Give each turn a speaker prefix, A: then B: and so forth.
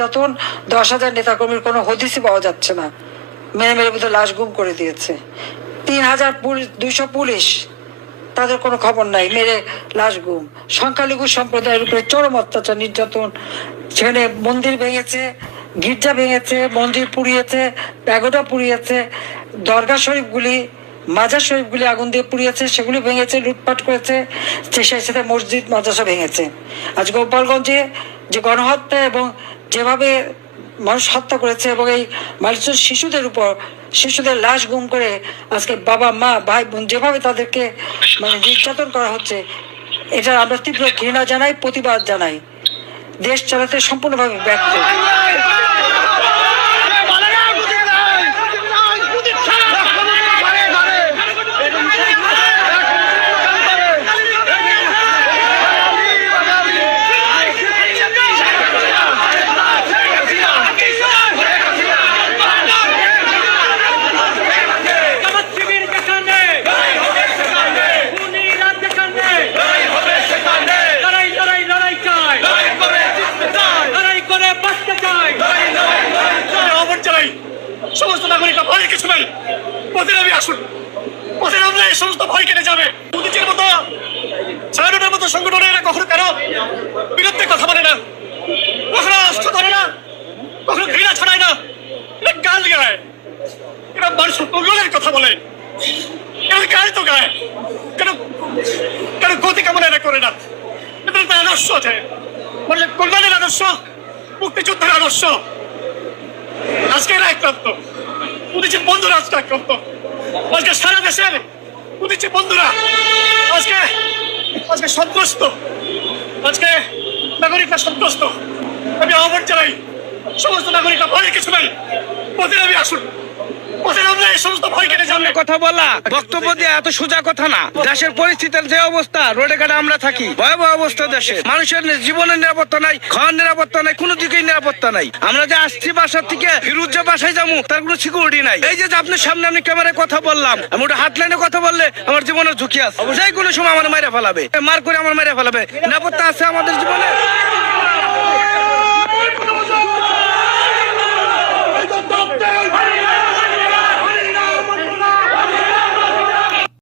A: নির্যাতন, দশ হাজার নেতাকর্মীর কোনো হদিসই পাওয়া যাচ্ছে না। মেরে মেরে বোধহয় লাশ গুম করে দিয়েছে। তিন হাজার পুলিশ, দুইশো পুলিশ, তাদের কোনো খবর নাই, মেরে লাশ গুম। সংখ্যালঘু সম্প্রদায়ের উপরে চরম অত্যাচার, নির্যাতন। সেখানে মন্দির ভেঙেছে, গির্জা ভেঙেছে, মন্দির পুড়িয়েছে, প্যাগোডা পুড়িয়েছে, দরগা শরীফগুলি, মাজার শরীফগুলি আগুন দিয়ে পুড়িয়েছে, সেগুলি ভেঙেছে, লুটপাট করেছে, সেই সাথে মসজিদ, মাদ্রাসা ভেঙেছে। আজ গোপালগঞ্জে যে গণহত্যা এবং যেভাবে মানুষ হত্যা করেছে এবং এই মানুষের শিশুদের উপর, শিশুদের লাশ গুম করে আজকে বাবা, মা, ভাই, বোন যেভাবে তাদেরকে মানে নির্যাতন করা হচ্ছে, এটা আমরা তীব্র ঘৃণা জানাই, প্রতিবাদ জানাই। দেশ চালাতে সম্পূর্ণভাবে ব্যর্থ।
B: সমস্ত নাগরিকরা ভয় কিছু নাই পথে নামে আসুন পথে নামলে এই সমস্ত ভয় কেটে যাবে। মোদিজির মতো সায়নের মতো সংগঠনেরা কখনো কেন বিরুদ্ধে কথা বলে না? কখনো অস্ত্র ধরে না? কখনো ঘৃণা ছড়ায় না? এরা গাল গায়। এরা মানুষের মঙ্গলের কথা বলে। এরা গায় তো গায়। কেন কেন গতি কেমন এরা করে না? এদের আদর্শ আছে। মানুষের কল্যাণের আদর্শ, মুক্তিযুদ্ধের আদর্শ। আজকে এরা আক্রান্ত উদিচ্ছে বন্ধুরা আজকে আক্রান্ত আজকে সারা দেশের উদিচ্ছে বন্ধুরা। আজকে আজকে সন্ত্রস্ত। আজকে নাগরিকরা সন্ত্রস্ত। আমি আহ্বান জানাই, সমস্ত নাগরিকরা, ভয় কিছু নাই। আমি আসুন।
C: কথা যে যে যে যে যে বললাম হাটলাইনে কথা বললে আমার জীবনের ঝুঁকি আছে। অবশ্যই কোনো সময় আমার মেরে ফেলাবে। মার করে আমার মেরে ফেলাবে। নিরাপত্তা আছে আমাদের জীবনে?